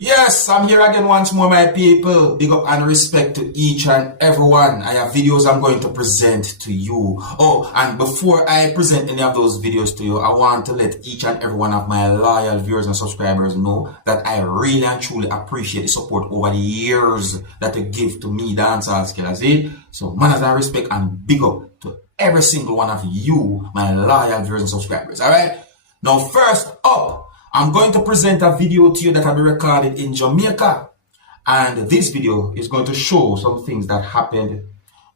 Yes, I'm here again once more, my people. Big up and respect to each and everyone. I have videos I'm going to present to you. Oh, and before I present any of those videos to you, I want to let each and every one of my loyal viewers and subscribers know that I really and truly appreciate the support over the years that you give to me, Dancehall Skilla. See? So, manners and respect and big up to every single one of you, my loyal viewers and subscribers. Alright? Now, first up, I'm going to present a video to you that I recorded in Jamaica. And this video is going to show some things that happened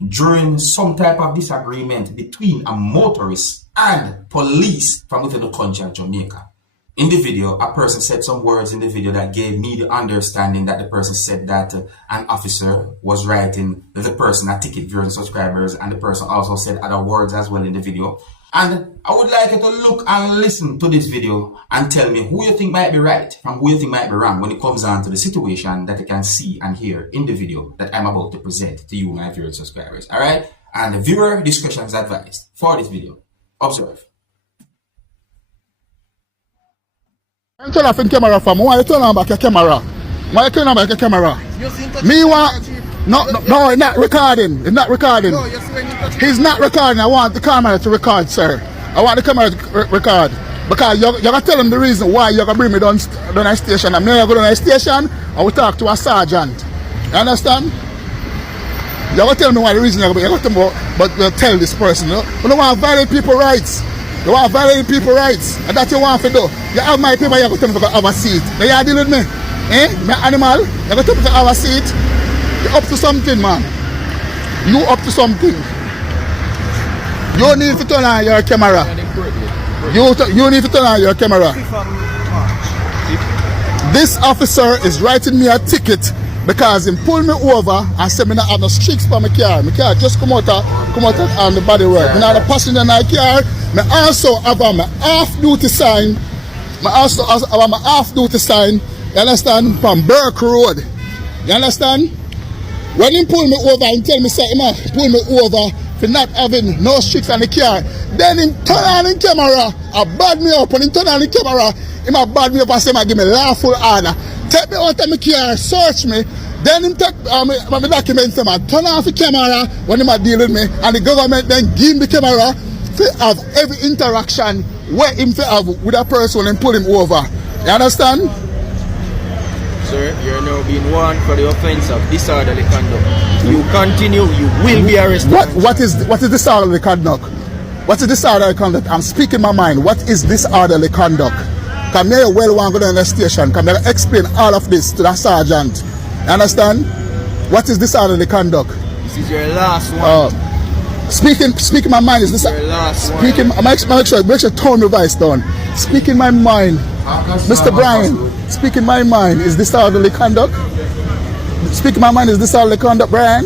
during some type of disagreement between a motorist and police from within the country of Jamaica. In the video, a person said some words in the video that gave me the understanding that the person said that an officer was writing the person a ticket, viewers and subscribers, and the person also said other words as well in the video. And I would like you to look and listen to this video and tell me who you think might be right from who you think might be wrong when it comes on to the situation that you can see and hear in the video that I'm about to present to you, my viewers and subscribers. Alright? And the viewer discretion is advised for this video. Observe. I'm turning off the camera for me. Why you turn on back your camera? Why you turn on back your camera? Me want... No, it's not recording. It's not recording. No, you're saying He's not recording. I want the camera to record, sir. I want the camera to record. Because you're going to tell him the reason why you're going to bring me down a station. I'm going to go down a station and we talk to a sergeant. You understand? You're going to tell me why the reason you're going to tell me, but tell this person. You don't want to violate people's rights. You want to violate people's rights. And that's what you want to do. You have my paper, you're going to tell me to have a seat. Now you deal with me. Eh? My animal, you're going to tell me to have a seat. You're up to something, man. You up to something. You need to turn on your camera. You need to turn on your camera. This officer is writing me a ticket because he pulled me over and said me not have no streaks for my car. My car just come out on the body work. Me not have a passenger in my car. Me also have a off-duty sign. Me also have a off-duty sign. You understand? From Burke Road. You understand? When he pull me over and tell me, say, man, pull me over for not having no streaks on the car, then he turn on the camera and bad me up. When he turn on the camera, he might bad me up and say, man, give me lawful order. Take me out of my car, search me. Then he take my documents and turn off the camera when he might deal with me. And the government then give him the camera to have every interaction where him to have with a person and pull him over. You understand? Sir, you're now being warned for the offense of disorderly conduct. You continue, you will be arrested. What is disorderly conduct? What is disorderly conduct? I'm speaking my mind. What is disorderly conduct? Come here, well, want to go down the station. Come here, explain all of this to the sergeant. You understand? What is disorderly conduct? This is your last one. Speaking my mind is this. Your last speaking. one. Make sure tone your voice down. Speaking my mind, Mr. Brian. Speaking my mind is disorderly conduct. Speaking my mind is disorderly conduct, Brian.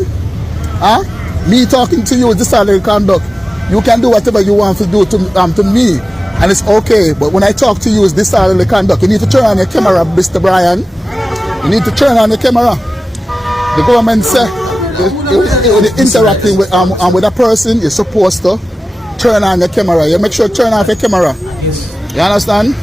Huh? Me talking to you is disorderly conduct. You can do whatever you want to do to me, and it's okay. But when I talk to you, it's disorderly conduct. You need to turn on your camera, Mr. Brian. You need to turn on your camera. The government said you're interacting with a person, you're supposed to turn on your camera. You make sure you turn off your camera. You understand?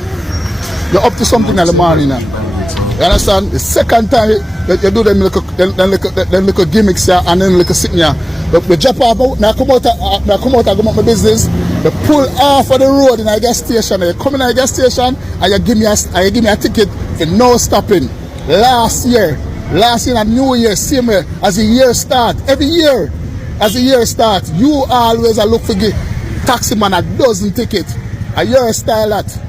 You're up to something in the morning now. You understand? The second time you do them little gimmicks here and then little sitting here. They jump off, now come out and go about my business. They pull off of the road in a gas station. You come in a gas station and you give me a ticket for no stopping. Last year and New Year, same way as the year start. Every year as the year start, you always look for the taxi man a dozen tickets. A year style that.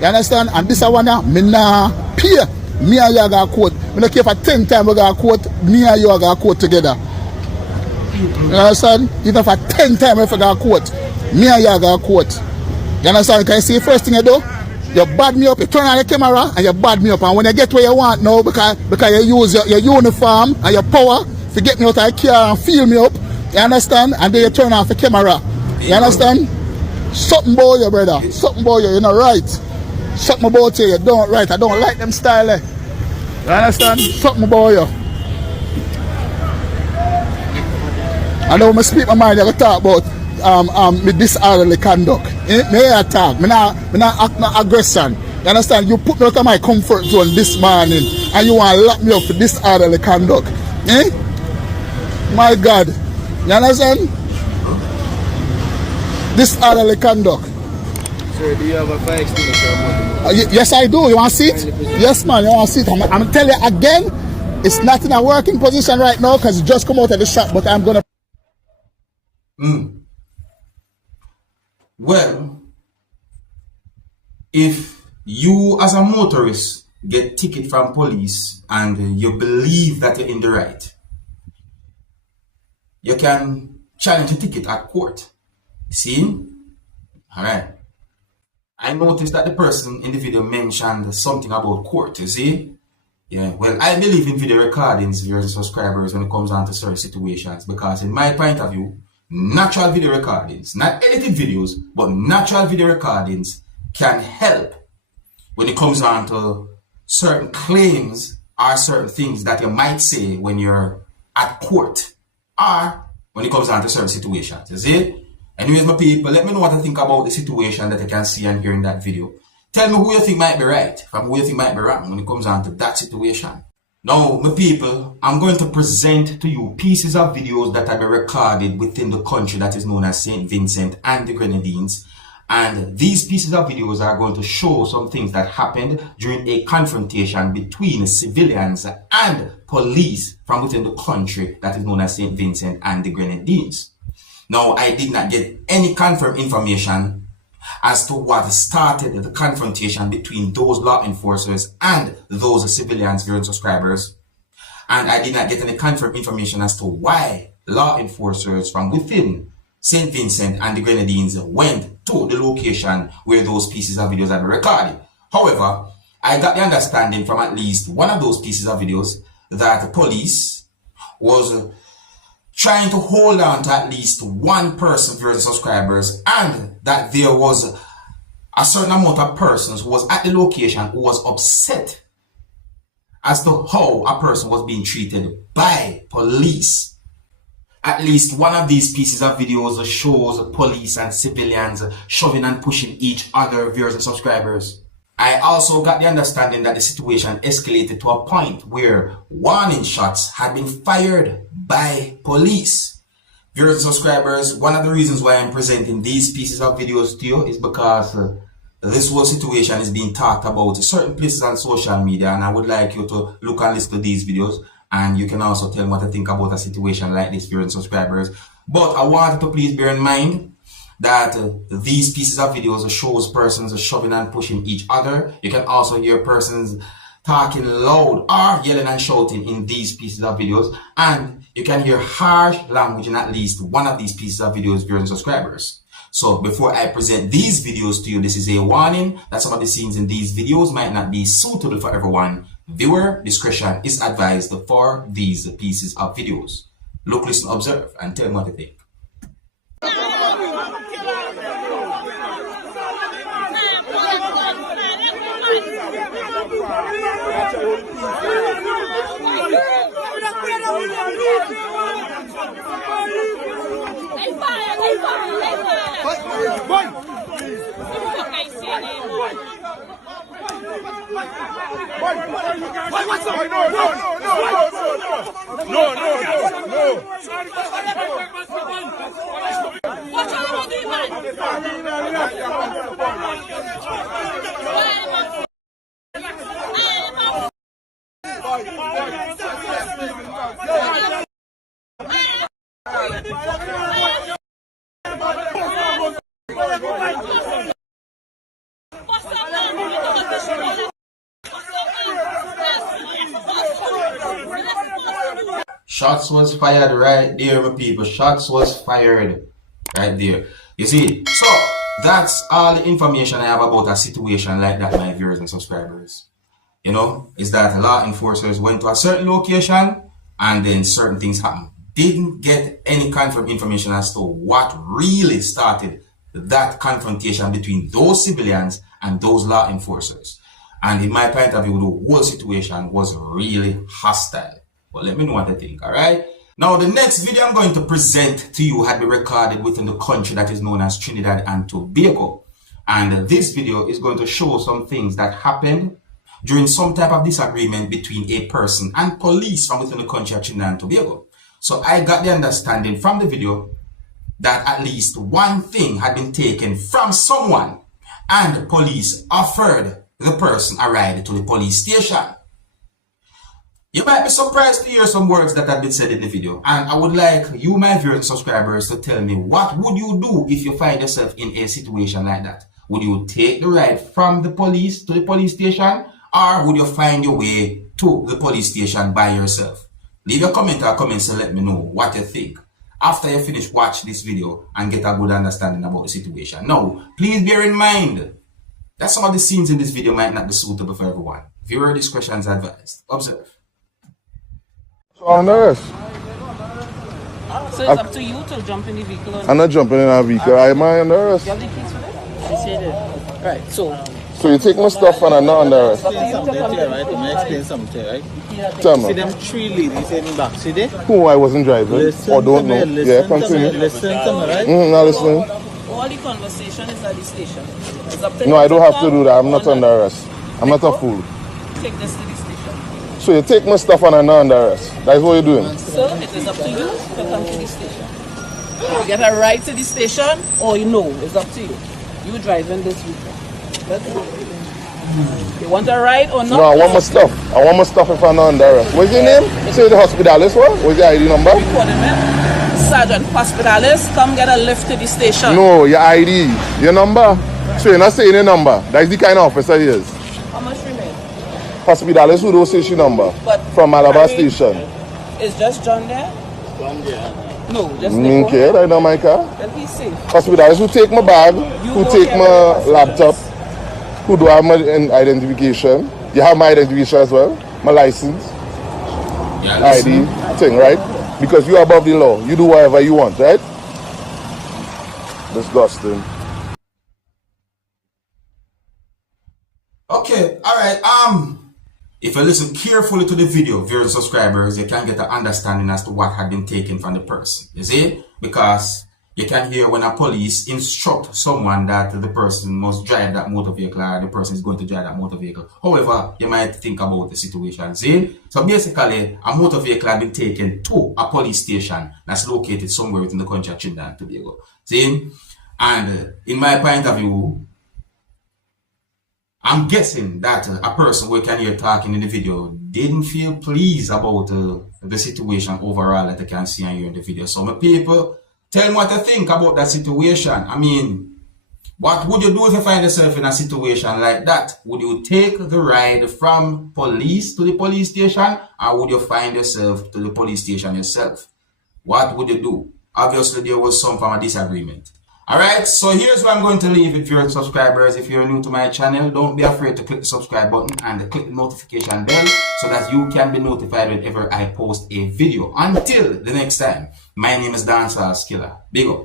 You understand? And this one now, me nah pay. Me and you got a quote. Me don't care for 10 times we got a quote. Me and you got a quote together. You understand? Even for 10 times if I got a quote, me and you got a quote. You understand? Can you see the first thing you do? You bad me up, you turn on the camera and you bad me up. And when you get where you want now, because you use your uniform and your power to get me out of the car and feel me up. You understand? And then you turn off the camera. You understand? Something about you, brother. Something about you, you're not right. Something about you don't right. I don't like them style. You understand? Something about you. And when I speak my mind, I go talk about me disorderly conduct. Me attack. Me not act no aggression. You understand? You put me out of my comfort zone this morning. and you want to lock me up for disorderly conduct. Eh? My God. You understand? Disorderly conduct. Sir, do you have a fire extinguisher? Yes, I do. You want to see it? Yes, man. You want to see it? I'm telling you again, it's not in a working position right now because it just come out of the shop, but I'm going to... Well, if you as a motorist get ticket from police and you believe that you're in the right, you can challenge a ticket at court. See? Alright. I noticed that the person in the video mentioned something about court, you see? Yeah, well, I believe in video recordings versus subscribers when it comes down to certain situations, because in my point of view, natural video recordings, not edited videos, but natural video recordings can help when it comes down to certain claims or certain things that you might say when you're at court, or when it comes down to certain situations, you see? Anyways, my people, let me know what you think about the situation that you can see and hear in that video. Tell me who you think might be right from who you think might be wrong when it comes down to that situation. Now, my people, I'm going to present to you pieces of videos that have been recorded within the country that is known as St. Vincent and the Grenadines. And these pieces of videos are going to show some things that happened during a confrontation between civilians and police from within the country that is known as St. Vincent and the Grenadines. Now, I did not get any confirmed information as to what started the confrontation between those law enforcers and those civilians, viewers, subscribers. And I did not get any confirmed information as to why law enforcers from within St. Vincent and the Grenadines went to the location where those pieces of videos have been recorded. However, I got the understanding from at least one of those pieces of videos that the police was trying to hold on to at least one person, viewers, subscribers, and that there was a certain amount of persons who was at the location who was upset as to how a person was being treated by police. At least one of these pieces of videos shows police and civilians shoving and pushing each other, viewers and subscribers. I also got the understanding that the situation escalated to a point where warning shots had been fired by police. Viewers and subscribers, one of the reasons why I'm presenting these pieces of videos to you is because this whole situation is being talked about in certain places on social media, and I would like you to look and listen to these videos, and you can also tell me what you think about a situation like this, viewers and subscribers. But I want you to please bear in mind that these pieces of videos shows persons shoving and pushing each other. You can also hear persons talking loud or yelling and shouting in these pieces of videos, and you can hear harsh language in at least one of these pieces of videos, viewers and subscribers. So before I present these videos to you, this is a warning that some of the scenes in these videos might not be suitable for everyone. Viewer discretion is advised for these pieces of videos. Look, listen, observe, and tell me what you think. Shots was fired right there, my people. Shots was fired right there. You see, so that's all the information I have about a situation like that, my viewers and subscribers. You know, is that law enforcers went to a certain location and then certain things happened. Didn't get any confirmed information as to what really started that confrontation between those civilians and those law enforcers. And in my point of view, the whole situation was really hostile. But let me know what you think, alright? Now, the next video I'm going to present to you had been recorded within the country that is known as Trinidad and Tobago. And this video is going to show some things that happened during some type of disagreement between a person and police from within the country of Trinidad and Tobago. So I got the understanding from the video that at least one thing had been taken from someone and police offered the person a ride to the police station. You might be surprised to hear some words that have been said in the video, and I would like you, my viewers and subscribers, to tell me what would you do if you find yourself in a situation like that? Would you take the ride from the police to the police station, or would you find your way to the police station by yourself? Leave a comment or comments to let me know what you think after you finish watch this video and get a good understanding about the situation. Now, please bear in mind that some of the scenes in this video might not be suitable for everyone. Viewer discretion is advised. Observe. On arrest. So it's up to you to jump in the vehicle. I'm not jumping in a vehicle. I'm on arrest. You have the keys for that? I said it. Right, So you take my stuff and I'm not under arrest. Explain something to you, right? Let me explain something, right? Tell See me. them three ladies in the back, see they? Who I wasn't driving or don't know. Yeah, continue. Listen to me, right? Not listening. all the conversation is at the station. It's up to No, you I don't have to come do that. I'm not on under arrest. I'm not a fool. Take this to the station. So you take my stuff and I'm not under arrest. That is what you're doing. So it is up to you to come to the station. You get a ride to the station, or you know, it's up to you. You driving this weekend. Let's go. You want a ride or not? No, I want my stuff. I want my stuff if I'm not under arrest. What's your name? Say the hospitalist what? What's your ID number? Sergeant Hospitalis, come get a lift to the station. No, your ID. Your number. So you're not saying your number. That's the kind of officer he is. How much remain? Hospitalis who don't say she number. But from Malabar Harry, Station. Is just John there? John there. No, just Okay, I know my car. Then he's safe. Hospitalis who take my bag, who go take get my the laptop, who do have my identification. You have my identification as well, my license, Yeah, ID thing, right? Because you're above the law. You do whatever you want, right? Disgusting. Okay, alright, if you listen carefully to the video, viewers and subscribers, you can get an understanding as to what had been taken from the person. You see? Because you can hear when a police instruct someone that the person must drive that motor vehicle or the person is going to drive that motor vehicle. However, you might think about the situation. See? So basically, a motor vehicle had been taken to a police station that's located somewhere within the country of Trinidad and Tobago. See? And in my point of view, I'm guessing that a person we can hear talking in the video didn't feel pleased about the situation overall that I can see and hear in the video. So my people, tell me what you think about that situation. I mean, what would you do if you find yourself in a situation like that? Would you take the ride from police to the police station, or would you find yourself to the police station yourself? What would you do? Obviously, there was some form of disagreement. Alright, so here's where I'm going to leave it, viewers, subscribers. If you're new to my channel, don't be afraid to click the subscribe button and click the notification bell so that you can be notified whenever I post a video. Until the next time, my name is Dancehall Skilla. Big up.